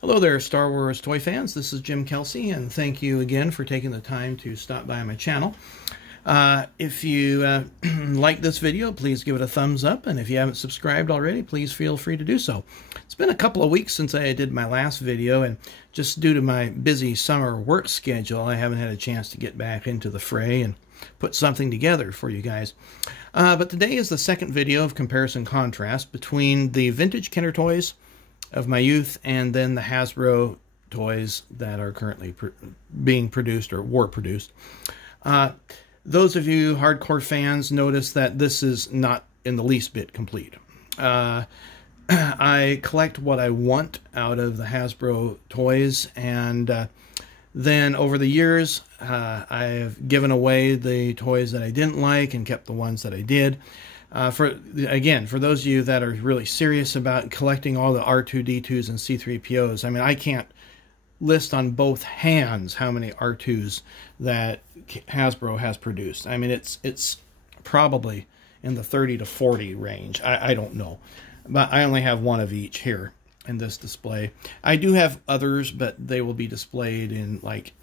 Hello there, Star Wars toy fans. This is Jim Kelsey, and thank you again for taking the time to stop by my channel. If you like this video, please give it a thumbs up, and if you haven't subscribed already, please feel free to do so. It's been a couple of weeks since I did my last video, and just due to my busy summer work schedule, I haven't had a chance to get back into the fray and put something together for you guys. But today is the second video of comparison contrast between the vintage Kenner toys of my youth and then the Hasbro toys that are currently being produced or were produced. Those of you hardcore fans notice that this is not in the least bit complete. I collect what I want out of the Hasbro toys, and then over the years I've given away the toys that I didn't like and kept the ones that I did. For those of you that are really serious about collecting all the R2-D2s and C3POs, I mean, I can't list on both hands how many R2s that Hasbro has produced. I mean, it's probably in the 30 to 40 range. I don't know, but I only have one of each here in this display. I do have others, but they will be displayed in like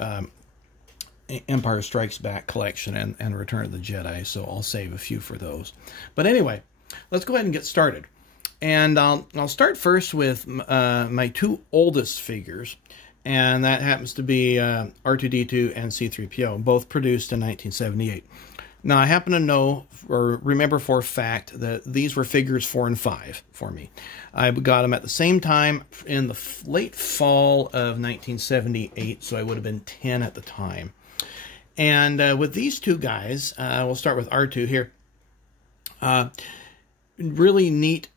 Empire Strikes Back collection and Return of the Jedi, so I'll save a few for those. But anyway, let's go ahead and get started. And I'll start first with my two oldest figures, and that happens to be R2-D2 and C3PO, both produced in 1978. Now, I happen to know or remember for a fact that these were figures 4 and 5 for me. I got them at the same time in the late fall of 1978, so I would have been 10 at the time. And with these two guys, we'll start with R2 here. Really neat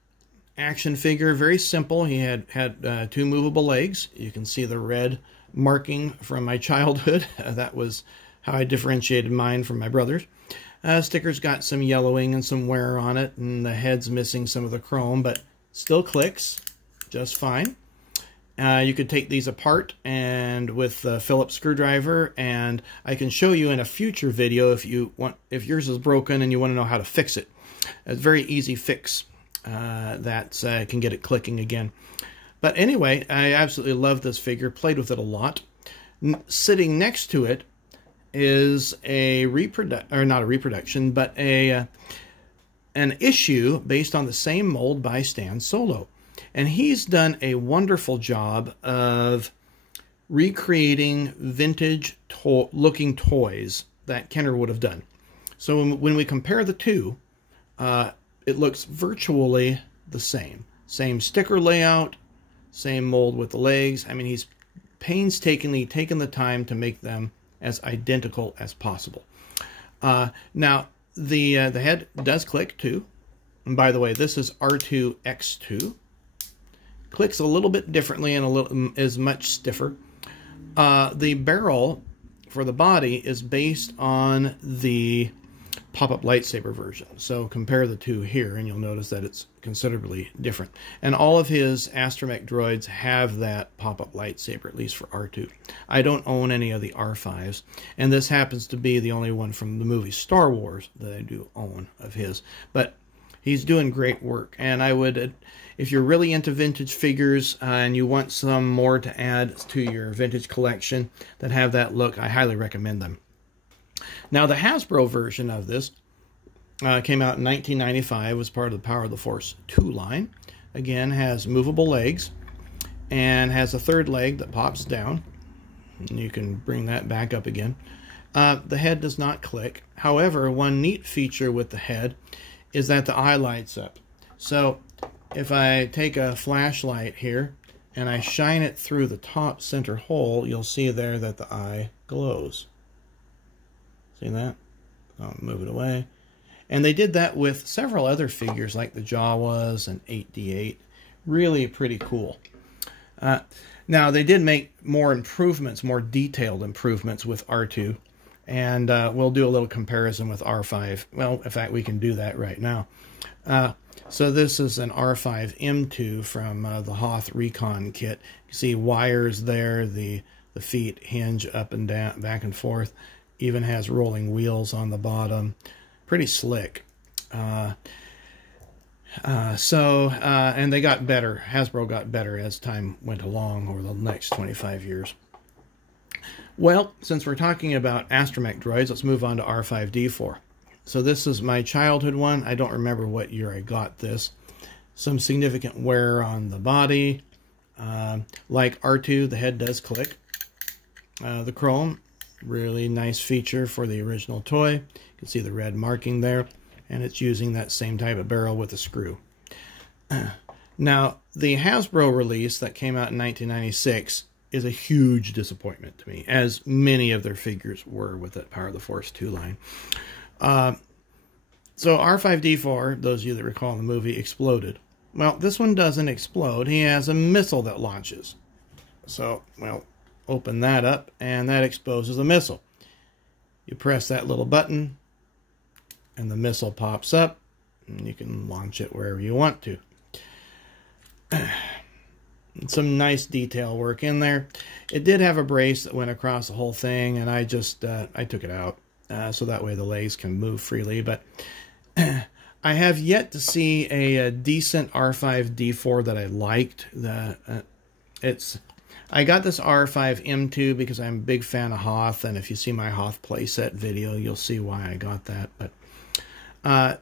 action figure, very simple. He had two movable legs. You can see the red marking from my childhood. That was how I differentiated mine from my brother's. Sticker's got some yellowing and some wear on it, and the head's missing some of the chrome, but still clicks just fine. You could take these apart and with a Phillips screwdriver, and I can show you in a future video if yours is broken and you want to know how to fix it. A very easy fix that can get it clicking again. But anyway, I absolutely love this figure, played with it a lot. Sitting next to it is a not a reproduction, but an issue based on the same mold by Stan Solo. And he's done a wonderful job of recreating vintage looking toys that Kenner would have done. So when we compare the two, it looks virtually the same. Same sticker layout, same mold with the legs. I mean, he's painstakingly taken the time to make them as identical as possible. Now, the head does click too. And by the way, this is R2-X2. Clicks a little bit differently and is much stiffer. The barrel for the body is based on the pop-up lightsaber version. So compare the two here and you'll notice that it's considerably different. And all of his astromech droids have that pop-up lightsaber, at least for R2. I don't own any of the R5s, and this happens to be the only one from the movie Star Wars that I do own of his. But he's doing great work, and I would, if you're really into vintage figures and you want some more to add to your vintage collection that have that look, I highly recommend them. Now, the Hasbro version of this came out in 1995, was part of the Power of the Force 2 line. Again, has movable legs and has a third leg that pops down. And you can bring that back up again. The head does not click. However, one neat feature with the head is that the eye lights up. So if I take a flashlight here and I shine it through the top center hole, you'll see there that the eye glows. See that? I'll move it away. And they did that with several other figures like the Jawas and 8D8. Really pretty cool. Now, they did make more improvements, more detailed improvements with R2. And we'll do a little comparison with R5. Well, in fact, we can do that right now. So this is an R5M2 from the Hoth Recon kit. You see wires there. The feet hinge up and down, back and forth. Even has rolling wheels on the bottom. Pretty slick. And they got better. Hasbro got better as time went along over the next 25 years. Well, since we're talking about astromech droids, let's move on to R5D4. So this is my childhood one. I don't remember what year I got this. Some significant wear on the body. Like R2, the head does click. The chrome, really nice feature for the original toy. You can see the red marking there. And it's using that same type of barrel with a screw. Now, the Hasbro release that came out in 1996 is a huge disappointment to me, as many of their figures were with that Power of the Force 2 line. So R5D4, those of you that recall the movie, exploded. Well, this one doesn't explode. He has a missile that launches. So, well, open that up, and that exposes the missile. You press that little button, and the missile pops up, and you can launch it wherever you want to. Some nice detail work in there. It did have a brace that went across the whole thing, and I just I took it out so that way the legs can move freely. But I have yet to see a decent R5D4 that I liked. I got this R5M2 because I'm a big fan of Hoth, and if you see my Hoth playset video, you'll see why I got that. But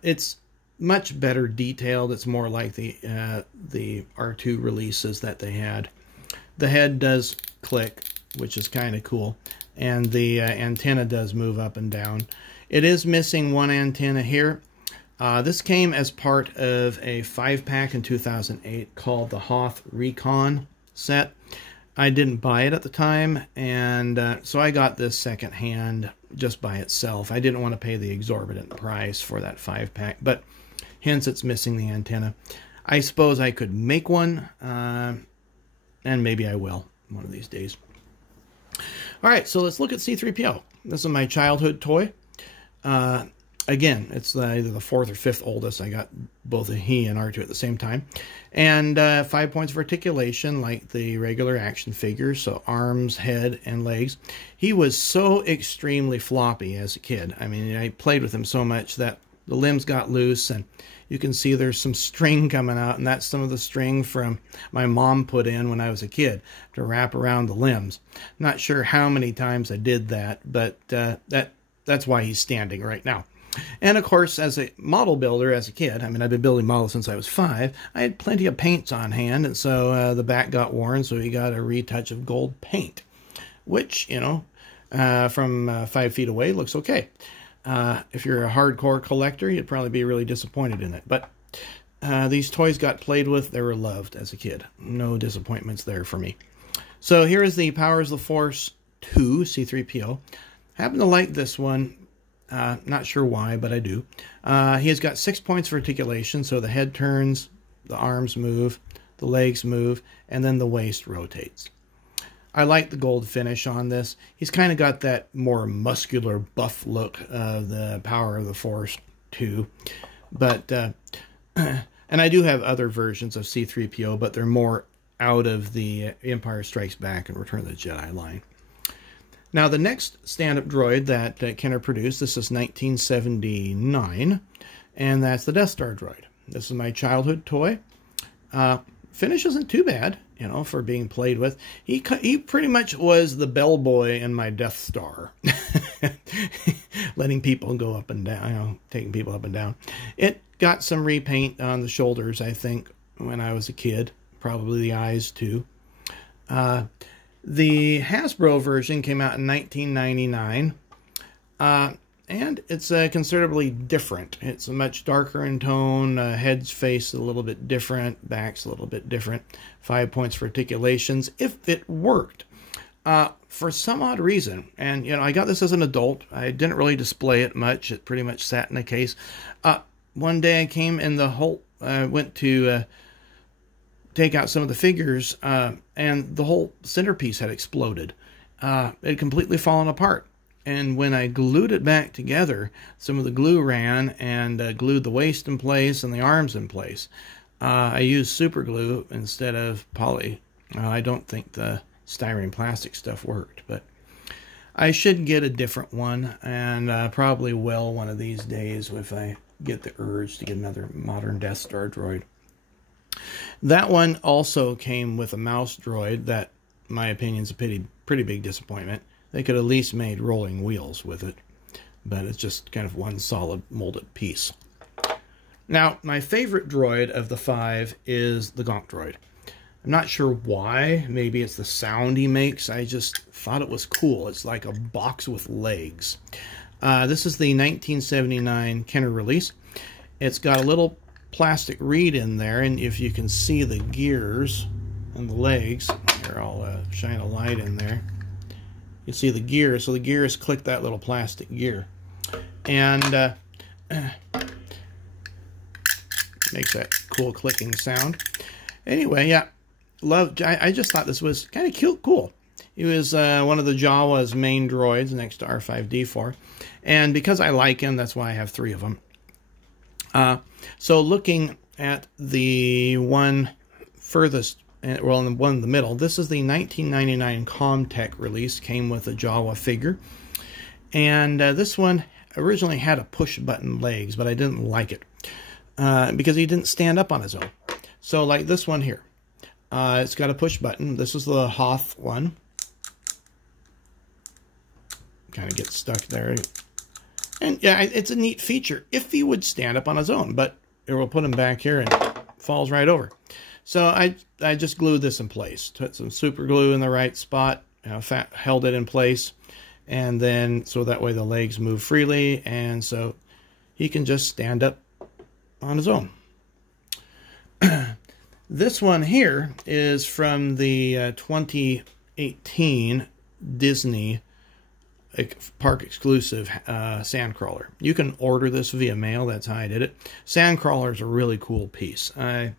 it's much better detailed. It's more like the R2 releases that they had. The head does click, which is kind of cool, and the antenna does move up and down. It is missing one antenna here. This came as part of a 5-pack in 2008 called the Hoth Recon set. I didn't buy it at the time, and so I got this secondhand just by itself. I didn't want to pay the exorbitant price for that 5-pack, but hence it's missing the antenna. I suppose I could make one, and maybe I will one of these days. All right, so let's look at C-3PO. This is my childhood toy. Again, it's either the 4th or 5th oldest. I got both he and R2 at the same time. And 5 points of articulation like the regular action figures, so arms, head, and legs. He was so extremely floppy as a kid. I mean, I played with him so much that the limbs got loose, and you can see there's some string coming out, and that's some of the string from my mom put in when I was a kid to wrap around the limbs. Not sure how many times I did that, but that's why he's standing right now. And of course, as a model builder as a kid, I mean, I've been building models since I was 5, I had plenty of paints on hand, and so the back got worn, so he got a retouch of gold paint, which, you know, from 5 feet away looks okay. If you're a hardcore collector, you'd probably be really disappointed in it. But these toys got played with. They were loved as a kid. No disappointments there for me. So here is the Powers of the Force 2 C-3PO. Happen to like this one. Not sure why, but I do. He has got 6 points of articulation, so the head turns, the arms move, the legs move, and then the waist rotates. I like the gold finish on this. He's kind of got that more muscular, buff look of the Power of the Force 2. But, and I do have other versions of C-3PO, but they're more out of the Empire Strikes Back and Return of the Jedi line. Now, the next stand-up droid that Kenner produced, this is 1979, and that's the Death Star Droid. This is my childhood toy. Finish isn't too bad, you know, for being played with. He pretty much was the bellboy in my Death Star, letting people go up and down, you know, taking people up and down. It got some repaint on the shoulders, I think, when I was a kid. Probably the eyes, too. The Hasbro version came out in 1999, and it's considerably different. It's much darker in tone, head's face a little bit different, back's a little bit different, 5 points for articulations, if it worked. For some odd reason, and, you know, I got this as an adult. I didn't really display it much. It pretty much sat in a case. One day I came and went to take out some of the figures, and the whole centerpiece had exploded. It had completely fallen apart. And when I glued it back together, some of the glue ran and glued the waist in place and the arms in place. I used super glue instead of poly. I don't think the styrene plastic stuff worked, but I should get a different one, and probably will one of these days if I get the urge to get another modern Death Star droid. That one also came with a mouse droid that, in my opinion, is a pretty big disappointment. They could at least made rolling wheels with it, but it's just kind of one solid molded piece. Now, my favorite droid of the 5 is the Gonk Droid. I'm not sure why. Maybe it's the sound he makes. I just thought it was cool. It's like a box with legs. This is the 1979 Kenner release. It's got a little plastic reed in there, and if you can see the gears and the legs, here I'll shine a light in there. You see the gears, so the gears click that little plastic gear, and makes that cool clicking sound. Anyway, yeah, I just thought this was kind of cute, cool. He was one of the Jawa's main droids next to R5-D4, and because I like him, that's why I have 3 of them. So looking at the one furthest, well, the one in the middle, this is the 1999 Comtech release, came with a Jawa figure. And this one originally had a push-button legs, but I didn't like it because he didn't stand up on his own. So like this one here, it's got a push-button. This is the Hoth one. Kind of gets stuck there. And yeah, it's a neat feature if he would stand up on his own, but it will put him back here and falls right over. So I just glued this in place. Put some super glue in the right spot, held it in place, and then so that way the legs move freely, and so he can just stand up on his own. This one here is from the 2018 Disney park exclusive Sandcrawler. You can order this via mail. That's how I did it. Sandcrawler is a really cool piece. I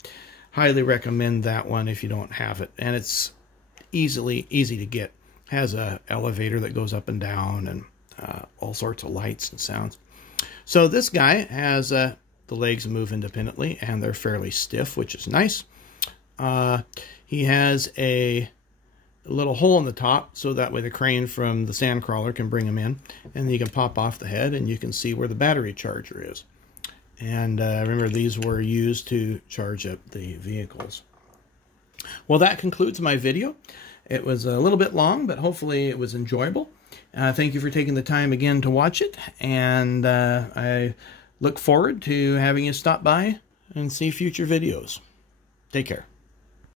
highly recommend that one if you don't have it, and it's easy to get. Has a elevator that goes up and down, and all sorts of lights and sounds. So this guy has the legs move independently, and they're fairly stiff, which is nice. He has a little hole in the top, so that way the crane from the Sandcrawler can bring him in, and then you can pop off the head, and you can see where the battery charger is. And remember, these were used to charge up the vehicles. Well, that concludes my video. It was a little bit long, but hopefully it was enjoyable. Thank you for taking the time again to watch it, and I look forward to having you stop by and see future videos. Take care.